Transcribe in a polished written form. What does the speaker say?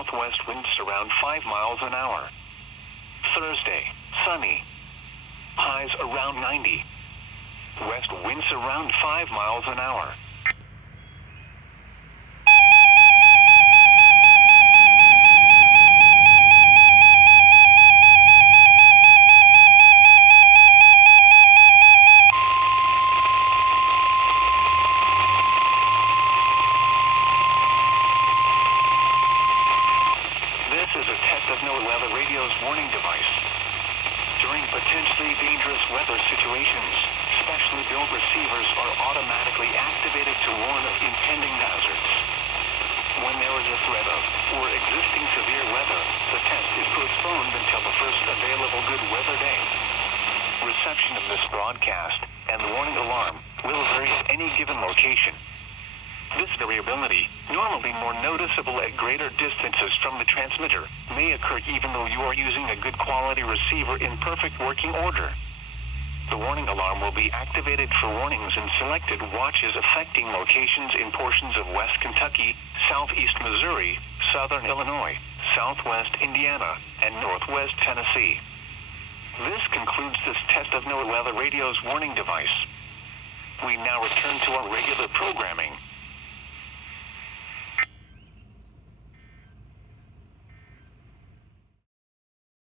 southwest winds around 5 miles an hour. Thursday, sunny. Highs around 90. West winds around 5 miles an hour. This is a test of NOAA radio's warning device. During potentially dangerous weather situations, specially built receivers are automatically activated to warn of impending hazards. When there is a threat of, or existing severe weather, the test is postponed until the first available good weather day. Reception of this broadcast, and the warning alarm, will vary at any given location. This variability, normally more noticeable at greater distances from the transmitter, may occur even though you are using a good quality receiver in perfect working order. The warning alarm will be activated for warnings in selected watches affecting locations in portions of West Kentucky, Southeast Missouri, Southern Illinois, Southwest Indiana, and Northwest Tennessee. This concludes this test of NOAA radio's warning device. We now return to our regular programming.